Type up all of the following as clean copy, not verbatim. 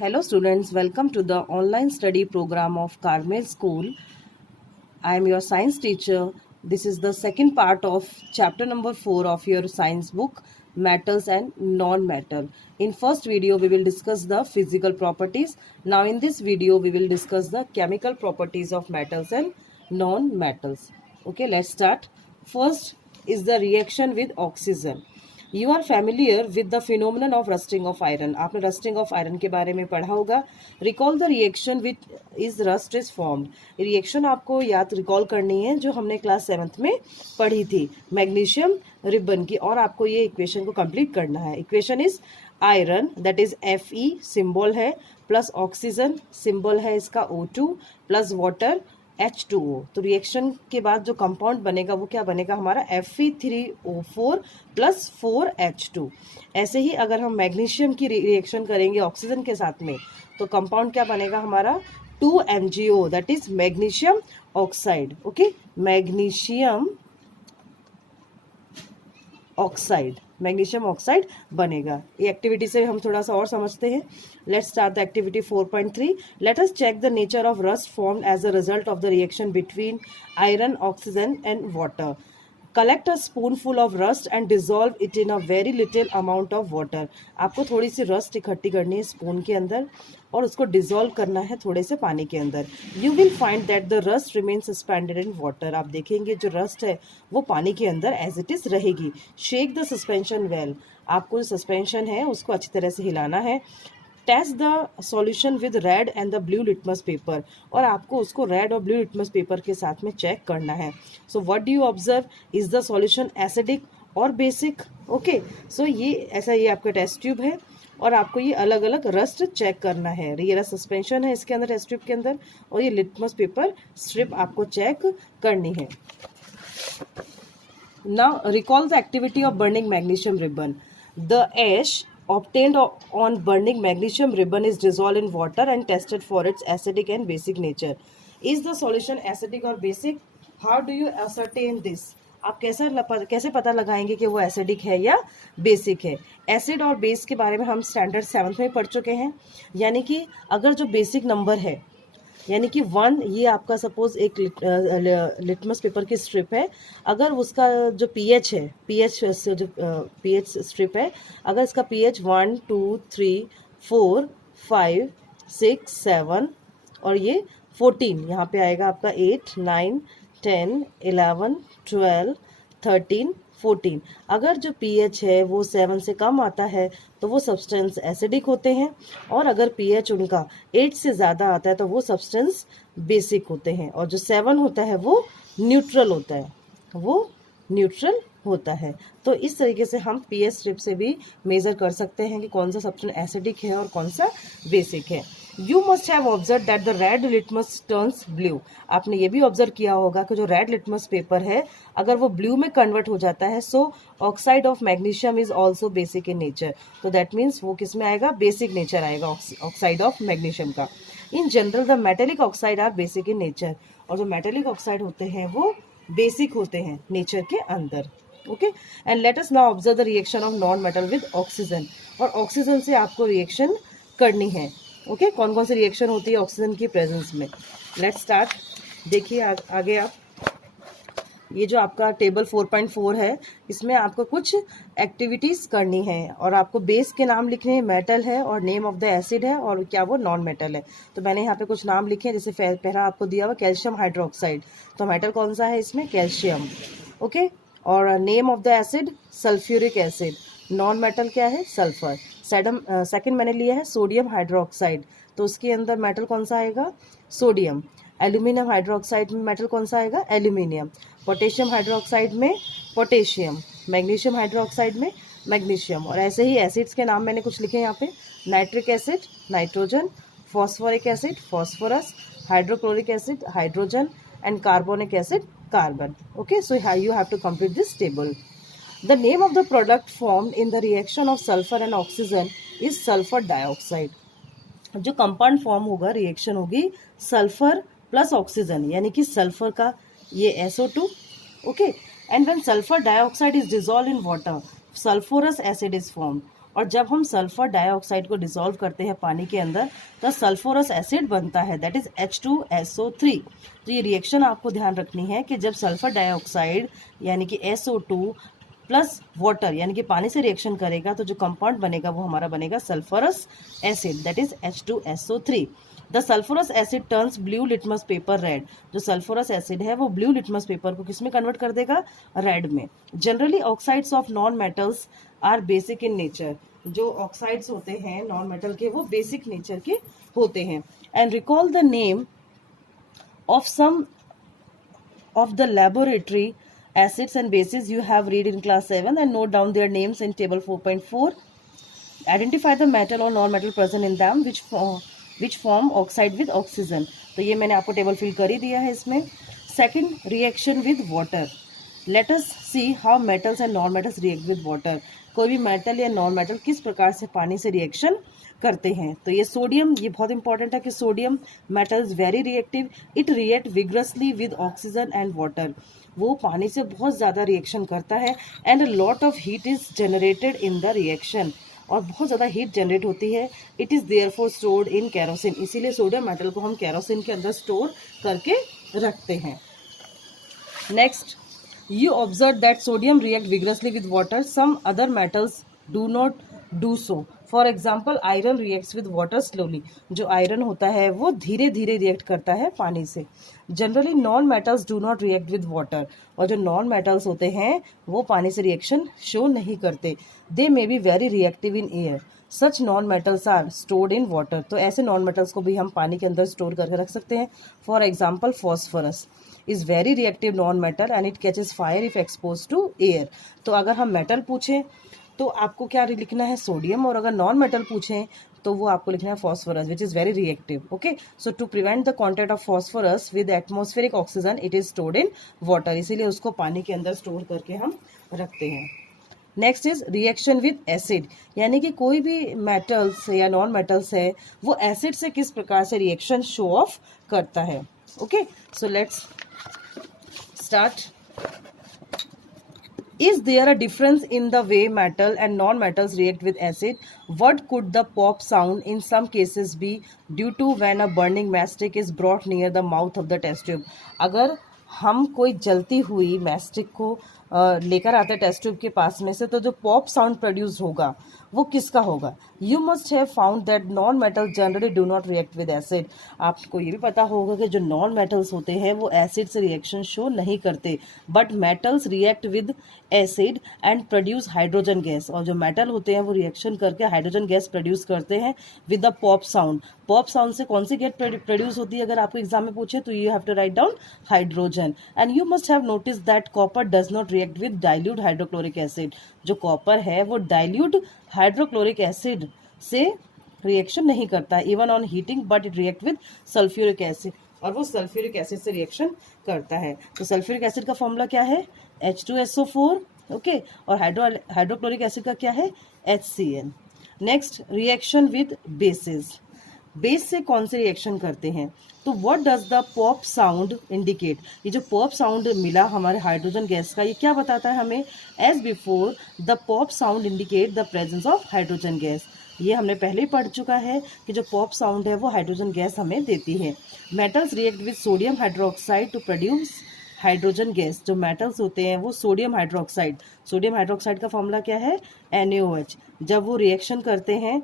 Hello students, welcome to the online study program of Carmel School. I am your science teacher. This is the second part of chapter number 4 of your science book, Metals and Non-Metal. In first video, we will discuss the physical properties. Now in this video, we will discuss the chemical properties of metals and non-metals. Okay, let's start. First is the reaction with oxygen. You are familiar with the phenomenon of rusting of iron. आपने rusting of iron के बारे में पढ़ा होगा. Recall the reaction with is rust is formed. Reaction आपको याद recall करनी है जो हमने क्लास 7th में पढ़ी थी, मैग्नीशियम रिबन की, और आपको ये इक्वेशन को कंप्लीट करना है. Equation is iron that is Fe symbol है, प्लस ऑक्सीजन सिंबल है इसका O2, प्लस वाटर H2O. तो रिएक्शन के बाद जो कंपाउंड बनेगा वो क्या बनेगा हमारा Fe3O4 प्लस 4H2. ऐसे ही अगर हम मैग्नीशियम की रिएक्शन करेंगे ऑक्सीजन के साथ में तो कंपाउंड क्या बनेगा हमारा 2MgO that is magnesium oxide. Okay, magnesium oxide, magnesium oxide बनेगा. ये एक्टिविटी से हम थोड़ा सा और समझते हैं. Let's start the activity 4.3. Let us check the nature of rust formed as a result of the reaction between iron, oxygen and water. Collect a spoonful of rust and dissolve it in a very little amount of water. आपको थोड़ी सी rust इकट्ठी करनी है spoon के अंदर और उसको dissolve करना है थोड़े से पानी के अंदर. You will find that the rust remain suspended in water. आप देखेंगे जो रस्ट है वो पानी के अंदर एज इट इज रहेगी. Shake the suspension well. आपको जो सस्पेंशन है उसको अच्छी तरह से हिलाना है. Test the solution with red and the blue litmus paper. और आपको उसको रेड और ब्लू लिटमस पेपर के साथ में चेक करना है. So what do you observe, is the solution acidic और बेसिक. ओके, सो ये ऐसा ये आपका टेस्ट ट्यूब है और आपको ये अलग अलग रस्ट चेक करना है. ये रस्ट सस्पेंशन है इसके अंदर, टेस्ट ट्यूब के अंदर, और ये लिटमस पेपर स्ट्रिप आपको चेक करनी है. Now recall the activity of burning magnesium ribbon. The ash obtained on burning magnesium ribbon is dissolved in water and tested for its acidic and basic nature. Is the solution acidic or basic? How do you ascertain this? आप कैसे पता लगाएंगे कि वो acidic है या basic है. Acid और बेस के बारे में हम स्टैंडर्ड 7th में पढ़ चुके हैं. यानी कि अगर जो बेसिक नंबर है यानी कि 1, ये आपका सपोज एक लिटमस पेपर की स्ट्रिप है, अगर उसका जो पीएच है, पीएच स्ट्रिप है, अगर इसका पीएच 1 2 3 4 5 6 7 और ये 14, यहाँ पे आएगा आपका 8 9 10 11 12 13 14. अगर जो pH है वो 7 से कम आता है तो वो सब्सटेंस एसिडिक होते हैं, और अगर pH उनका 8 से ज़्यादा आता है तो वो सब्सटेंस बेसिक होते हैं, और जो 7 होता है वो न्यूट्रल होता है, वो न्यूट्रल होता है. तो इस तरीके से हम pH स्ट्रिप से भी मेज़र कर सकते हैं कि कौन सा सब्सटेंस एसिडिक है और कौन सा बेसिक है. You must have observe that the red litmus turns blue. आपने ये भी ऑब्जर्व किया होगा कि जो रेड लिटमस पेपर है अगर वो ब्लू में कन्वर्ट हो जाता है, so oxide of magnesium is also basic in nature. तो दैट मीन्स वो किस में आएगा, बेसिक नेचर आएगा ऑक्साइड ऑफ मैग्नीशियम का. In general the metallic oxide are basic in nature. और जो मेटेलिक ऑक्साइड होते हैं वो बेसिक होते हैं नेचर के अंदर. Okay, and let us now observe the reaction of non metal with oxygen. और ऑक्सीजन से आपको रिएक्शन करनी है. ओके, कौन कौन सी रिएक्शन होती है ऑक्सीजन की प्रेजेंस में. Let's start. देखिए आगे आप ये जो आपका टेबल 4.4 है इसमें आपको कुछ एक्टिविटीज़ करनी है और आपको बेस के नाम लिखने हैं, मेटल है और नेम ऑफ द एसिड है और क्या वो नॉन मेटल है. तो मैंने यहाँ पे कुछ नाम लिखे हैं. जैसे पहला आपको दिया हुआ कैल्शियम हाइड्रोक्साइड, तो मेटल कौन सा है इसमें, कैल्शियम. ओके, और name of the acid sulphuric acid. Non metal क्या है, सल्फर. सेकंड मैंने लिया है सोडियम हाइड्रोक्साइड, तो उसके अंदर मेटल कौन सा आएगा, सोडियम. एल्यूमिनियम हाइड्रोक्साइड में मेटल कौन सा आएगा, एल्यूमिनियम. पोटेशियम हाइड्रोक्साइड में पोटेशियम. मैग्नीशियम हाइड्रोक्साइड में मैग्नीशियम. और ऐसे ही एसिड्स के नाम मैंने कुछ लिखे हैं यहाँ पे. Nitric acid nitrogen, phosphoric acid phosphorus, hydrochloric acid hydrogen and carbonic acid carbon. Okay, so you have to complete this table. The name of the product formed in the reaction of sulfur and oxygen is sulfur dioxide. जो compound form होगा, reaction होगी sulphur plus oxygen, यानी कि sulphur का ये SO2. Okay, and when sulphur dioxide is dissolve in water, sulphurous acid is formed. और जब हम सल्फर डाइऑक्साइड को डिसॉल्व करते हैं पानी के अंदर तो सल्फोरस एसिड बनता है, दैट इज H2SO3। तो ये रिएक्शन आपको ध्यान रखनी है कि जब सल्फर डाइऑक्साइड यानी कि SO2 प्लस वाटर यानी कि पानी से रिएक्शन करेगा तो जो कंपाउंड बनेगा वो हमारा बनेगा sulphurous acid, that is H2SO3। The sulphurous acid turns blue litmus paper red. जो सल्फोरस एसिड है वो ब्लू लिटमस पेपर को किस में कन्वर्ट कर देगा, रेड में। Generally oxides of non metals are basic in nature. जो ऑक्साइड्स होते हैं नॉन मेटल के वो बेसिक नेचर के होते हैं। And recall the name of some of the laboratory acids and bases you have read in class 7 and note down their names in table 4.4. Identify the metal or non-metal present in them which form oxide with oxygen. तो ये मैंने आपको table fill कर ही दिया है इसमें। Second, reaction with water. Let us see how metals and non metals react with water. कोई भी मेटल या नॉन मेटल किस प्रकार से पानी से रिएक्शन करते हैं। तो ये सोडियम, ये बहुत इंपॉर्टेंट है कि sodium metal is very reactive, it react vigorously with oxygen and water. वो पानी से बहुत ज़्यादा रिएक्शन करता है and a lot of heat is generated in the reaction, और बहुत ज़्यादा हीट जनरेट होती है। It is therefore stored in kerosene, इसीलिए सोडियम मेटल को हम कैरोसिन के अंदर स्टोर करके रखते हैं। Next, you observe that sodium react vigorously with water, some other metals do not do so. For example, iron reacts with water slowly. जो iron होता है वो धीरे धीरे रिएक्ट करता है पानी से। Generally non metals do not react with water, और जो नॉन मेटल्स होते हैं वो पानी से रिएक्शन शो नहीं करते। They may be very reactive in air, such non metals are stored in water. तो ऐसे नॉन मेटल्स को भी हम पानी के अंदर स्टोर करके रख सकते हैं। For example, phosphorus is very reactive non metal and it catches fire if expose to air. तो अगर हम मेटल पूछें तो आपको क्या लिखना है, सोडियम, और अगर नॉन मेटल पूछें तो वो आपको लिखना है phosphorus which is very reactive. Okay, so to prevent the contact of phosphorus with atmospheric oxygen it is stored in water, इसीलिए उसको पानी के अंदर स्टोर करके हम रखते हैं। Next is reaction with acid, यानी कि कोई भी मेटल्स या नॉन मेटल्स है वो एसिड से किस प्रकार से रिएक्शन शो ऑफ करता है। Okay, so let's start. Is there a difference in the way metal and non-metals react with acid? What could the pop sound in some cases be due to when a burning matchstick is brought near the mouth of the test tube? अगर हम कोई जलती हुई mastic को लेकर आते हैं test tube के पास में से, तो जो पॉप साउंड प्रोड्यूस होगा वो किसका होगा। You must have found that non metal generally do not react with acid. आपको ये भी पता होगा कि जो नॉन मेटल्स होते हैं वो एसिड से रिएक्शन शो नहीं करते, but metals react with acid and produce hydrogen gas. और जो मेटल होते हैं वो रिएक्शन करके हाइड्रोजन गैस प्रोड्यूस करते हैं with the pop sound. Pop sound से कौन सी गैस प्रोड्यूस होती है अगर आपको एग्जाम में पूछे तो you have to write down hydrogen. And you must have notice that copper does not react with dilute hydrochloric acid. जो कॉपर है वो डाइल्यूट हाइड्रोक्लोरिक एसिड से रिएक्शन नहीं करता even on heating, but it react with sulphuric acid, और वो sulphuric acid से reaction करता है। तो सल्फ्यूरिक एसिड का फॉर्मूला क्या है, H2SO4। ओके, और हाइड्रोक्लोरिक एसिड का क्या है, HCl। Next, reaction with basis. Base से कौन से रिएक्शन करते हैं, तो what does the pop sound indicate. ये जो पॉप साउंड मिला हमारे हाइड्रोजन गैस का, ये क्या बताता है हमें, as before the pop sound indicate the presence of hydrogen gas. ये हमने पहले ही पढ़ चुका है कि जो पॉप साउंड है वो हाइड्रोजन गैस हमें देती है। Metals react with sodium hydroxide to produce hydrogen gas. जो मेटल्स होते हैं वो सोडियम हाइड्रोक्साइड का फॉर्मूला क्या है, NaOH। जब वो रिएक्शन करते हैं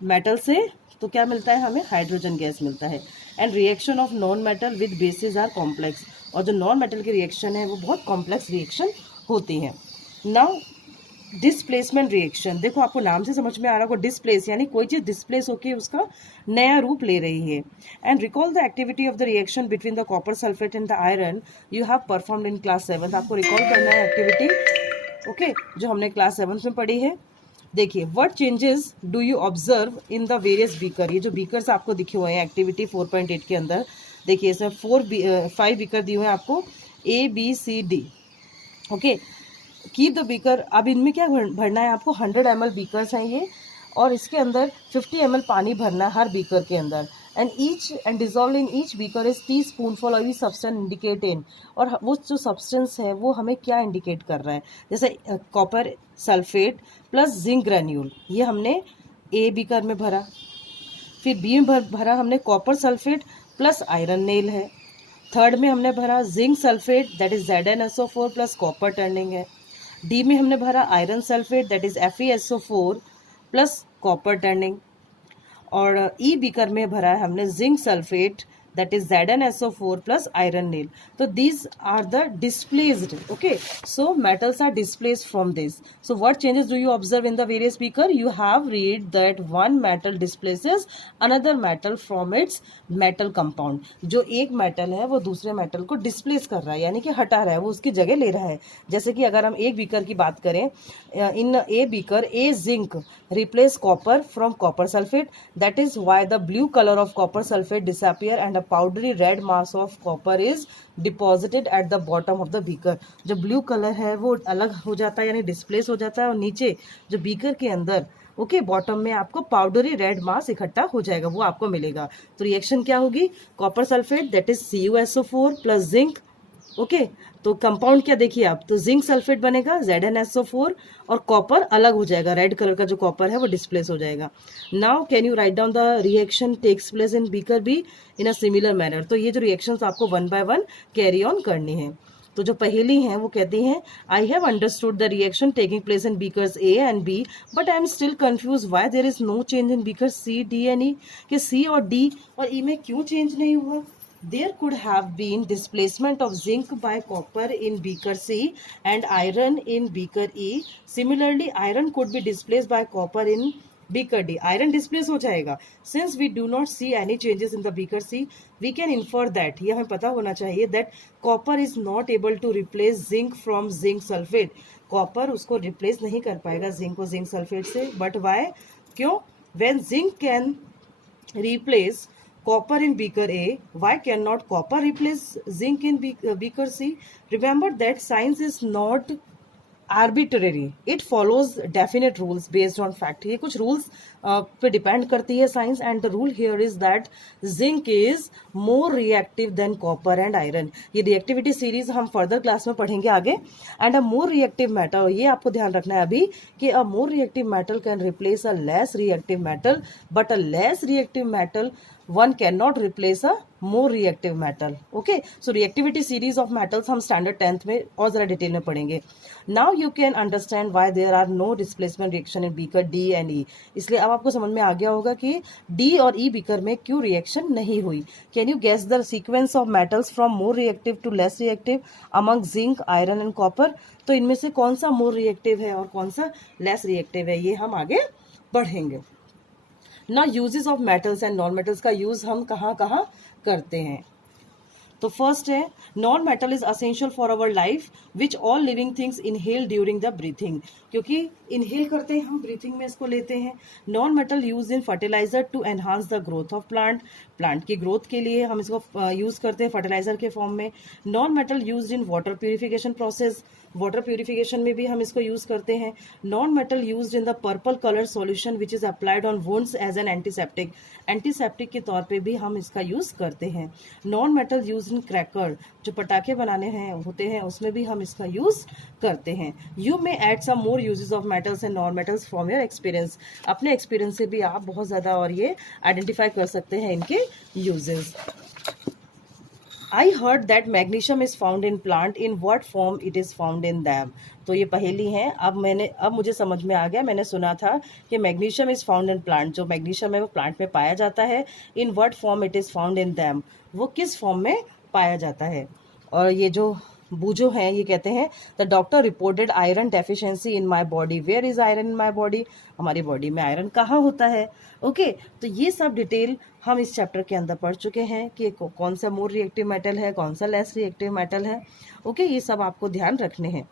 मेटल से तो क्या मिलता है हमें, हाइड्रोजन गैस मिलता है। And reaction of non metal with bases are complex, और जो नॉन मेटल की रिएक्शन है वो बहुत कॉम्प्लेक्स रिएक्शन होती हैं। नाउ डिस्प्लेसमेंट रिएक्शन, देखो आपको नाम से समझ में आ रहा होगा, डिस्प्लेस यानी कोई चीज़ डिस्प्लेस होकर उसका नया रूप ले रही है। And recall the activity of the reaction between the copper sulphate and the iron you have performed in class 7। आपको रिकॉल करना है एक्टिविटी, ओके, जो हमने क्लास 7 में पढ़ी है। देखिए, what changes do you observe in the various beaker. ये जो बीकर्स आपको दिखे हुए हैं एक्टिविटी 4.8 के अंदर, देखिए इसमें 5 बीकर दिए हुए हैं आपको, ABCD। Okay, keep the beaker. अब इनमें क्या भरना है आपको, 100 ml बीकर्स हैं ये, और इसके अंदर 50 ml पानी भरना है हर बीकर के अंदर। and dissolved in each beaker is teaspoonful of each substance indicate in, और वो जो सब्सटेंस है वो हमें क्या इंडिकेट कर रहा है, जैसे copper sulphate plus zinc granule, ये हमने ए बीकर में भरा, फिर बी में भरा हमने copper sulphate plus iron nail है, थर्ड में हमने भरा zinc sulphate that is ZnSO4 plus copper turning है, डी में हमने भरा iron sulphate that is FeSO4 plus copper turning, और ई बीकर में भरा है हमने zinc sulphate that is ZnSO4 plus iron nail. So these are the displaced. Okay, so metals are displaced from this. So what changes do you observe in the various beaker? You have read that one metal displaces another metal from its metal compound. जो एक metal है वो दूसरे metal को displace कर रहा है, यानी कि हटा रहा है, वो उसकी जगह ले रहा है. जैसे कि अगर हम एक बीकर की बात करें, in a beaker a zinc replace copper from copper sulfate. That is why the blue color of copper sulfate disappear and a powdery red mass of copper is deposited at the bottom of the beaker. जो blue color है वो अलग हो जाता है, यानी displace हो जाता है, और नीचे जो बीकर के अंदर ओके बॉटम में आपको पाउडरी रेड मास इकट्ठा हो जाएगा, वो आपको मिलेगा. तो रिएक्शन क्या होगी, copper sulphate that is CuSO4 plus zinc. Okay तो कंपाउंड क्या देखिए आप, तो जिंक सल्फेट बनेगा ZnSO4 और कॉपर अलग हो जाएगा, रेड कलर का जो कॉपर है वो डिस्प्लेस हो जाएगा. Now can you write down the reaction takes place in beaker B in a similar manner. तो ये जो रिएक्शंस आपको one by one carry on करनी है. तो जो पहली हैं वो कहती हैं I have understood the reaction taking place in beakers A and B but I am still confuse why there is no change in beaker C D and E, कि सी और डी और ई में क्यों चेंज नहीं हुआ. There could have been displacement of zinc by copper in beaker C and iron in beaker E. Similarly, iron could be displaced by copper in beaker D. Iron displace हो जाएगा. Since we do not see any changes in the beaker C, we can infer that, ये हमें पता होना चाहिए, that copper is not able to replace zinc from zinc sulfate. Copper उसको replace नहीं कर पाएगा zinc को zinc sulfate से. But why? क्यों? When zinc can replace copper in beaker A, why cannot copper replace zinc in beaker C? Remember that science is not arbitrary, it follows definite rules based on fact. ये कुछ rules पे depend करती है science, and the rule here is that zinc is more reactive than copper and iron. ये reactivity series हम further class में पढ़ेंगे आगे. And a more reactive metal, ये आपको ध्यान रखना है अभी कि a more reactive metal can replace a less reactive metal, but a less reactive metal one cannot replace a more reactive metal. Okay, so reactivity series of metals हम standard 10th में और ज़रा डिटेल में पढ़ेंगे. Now you can understand why there are no displacement reaction in beaker D and E. इसलिए अब आपको समझ में आ गया होगा कि D और E beaker में क्यों रिएक्शन नहीं हुई. Can you guess the sequence of metals from more reactive to less reactive among zinc, iron and copper? तो इनमें से कौन सा more reactive है और कौन सा less reactive है, ये हम आगे पढ़ेंगे. ना uses of metals and non metals का यूज हम कहाँ कहाँ करते हैं. तो फर्स्ट है non metal is essential for our life which all living things inhale during the breathing, क्योंकि इनहेल करते हैं हम, ब्रीथिंग में इसको लेते हैं. Non metal use in fertiliser to enhance the growth of plant, plant की ग्रोथ के लिए हम इसको यूज करते हैं फर्टिलाइजर के फॉर्म में. Non metal use in water purification process, water purification में भी हम इसको यूज करते हैं. Non metal use in the purple colour solution which is applied on wounds as an antiseptic, antiseptic के तौर पे भी हम इसका यूज करते हैं. Non metal use in cracker, जो पटाखे बनाने हैं होते हैं उसमें भी हम इसका यूज करते हैं. You may add some more uses of metals and non metals from your experience. अपने एक्सपीरियंस से भी आप बहुत ज्यादा और ये आइडेंटिफाई कर सकते हैं इनके uses. I heard that magnesium is found in plant. In what form it is found in them? तो ये पहेली है. अब मुझे समझ में आ गया. मैंने सुना था कि magnesium is found in plant, जो मैग्नीशियम है वो प्लांट में पाया जाता है. In what form it is found in them, वो किस फॉर्म में पाया जाता है. और ये जो बूझो हैं ये कहते हैं the doctor reported iron deficiency in my body. Where is iron in my body, हमारी बॉडी में आयरन कहाँ होता है. ओके तो ये सब डिटेल हम इस चैप्टर के अंदर पढ़ चुके हैं कि कौन सा मोर रिएक्टिव मेटल है, कौन सा लेस रिएक्टिव मेटल है. ओके ये सब आपको ध्यान रखने हैं.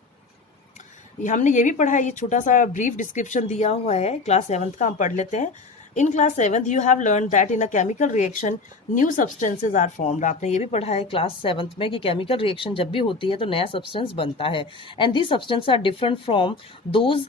हमने ये भी पढ़ा है, ये छोटा सा ब्रीफ डिस्क्रिप्शन दिया हुआ है क्लास 7th का, हम पढ़ लेते हैं. In class 7th you have learn that in a chemical reaction new substances are formed. आपने ये भी पढ़ा है क्लास 7th में कि केमिकल रिएक्शन जब भी होती है तो नया सब्सटेंस बनता है. And these substance are different from those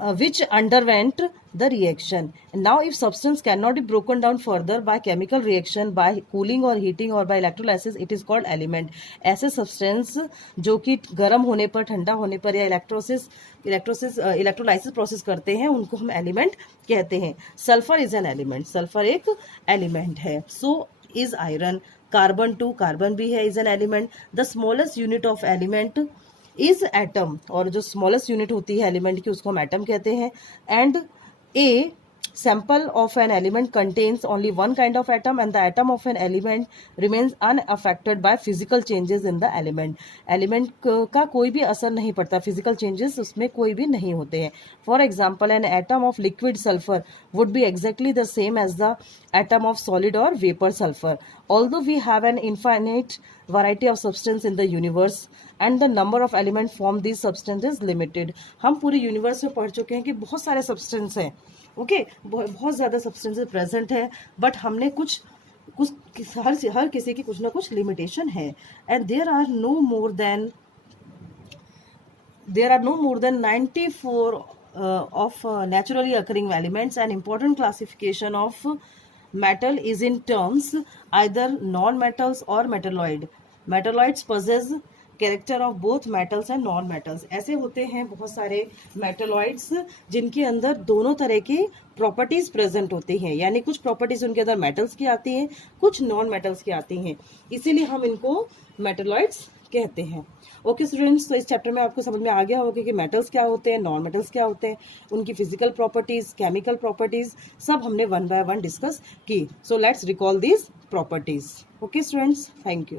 which underwent the reaction. Now, if substance cannot be broken down further by chemical reaction, by cooling or heating or by electrolysis, it is called element. ऐसे substance जो कि गर्म होने पर, ठंडा होने पर या इलेक्ट्रोलाइसिस प्रोसेस करते हैं, उनको हम एलिमेंट कहते हैं. Sulphur is an element, sulphur एक एलिमेंट है. So is iron, carbon too, carbon भी है, is an element. The smallest unit of element is atom, और जो स्मॉलेस्ट यूनिट होती है एलिमेंट की उसको हम एटम कहते हैं. And A sample of an element contains only one kind of atom and the atom of an element remains unaffected by physical changes in the element. Element का कोई भी असर नहीं पड़ता, फिजिकल चेंजेस उसमें कोई भी नहीं होते हैं. For example, an atom of liquid sulphur would be exactly the same as the atom of solid और vapour sulphur. Although we have an infinite variety of substance in the universe and the number of element form these substance is limited. हम पूरे universe में पढ़ चुके हैं कि बहुत सारे सब्सटेंस हैं, ओके, बहुत ज़्यादा सब्सटेंसेस प्रेजेंट है, बट हमने कुछ हर किसी की कुछ ना कुछ लिमिटेशन है. And there are no more than 94 of naturally occurring elements. An important classification of metal is in terms either non-metals or metalloid. Metalloids possess character of both metals and non-metals. ऐसे होते हैं बहुत सारे metalloids जिनके अंदर दोनों तरह की प्रॉपर्टीज प्रेजेंट होती हैं, यानी कुछ प्रॉपर्टीज उनके अंदर मेटल्स की आती हैं, कुछ नॉन मेटल्स की आती हैं, इसीलिए हम इनको मेटलॉइड्स कहते हैं. ओके स्टूडेंट्स, तो इस चैप्टर में आपको समझ में आ गया होगा कि मेटल्स क्या होते हैं, नॉन मेटल्स क्या होते हैं, उनकी फिजिकल प्रॉपर्टीज, केमिकल प्रॉपर्टीज सब हमने वन बाय वन डिस्कस की. So let's recall these properties. Okay students, thank you.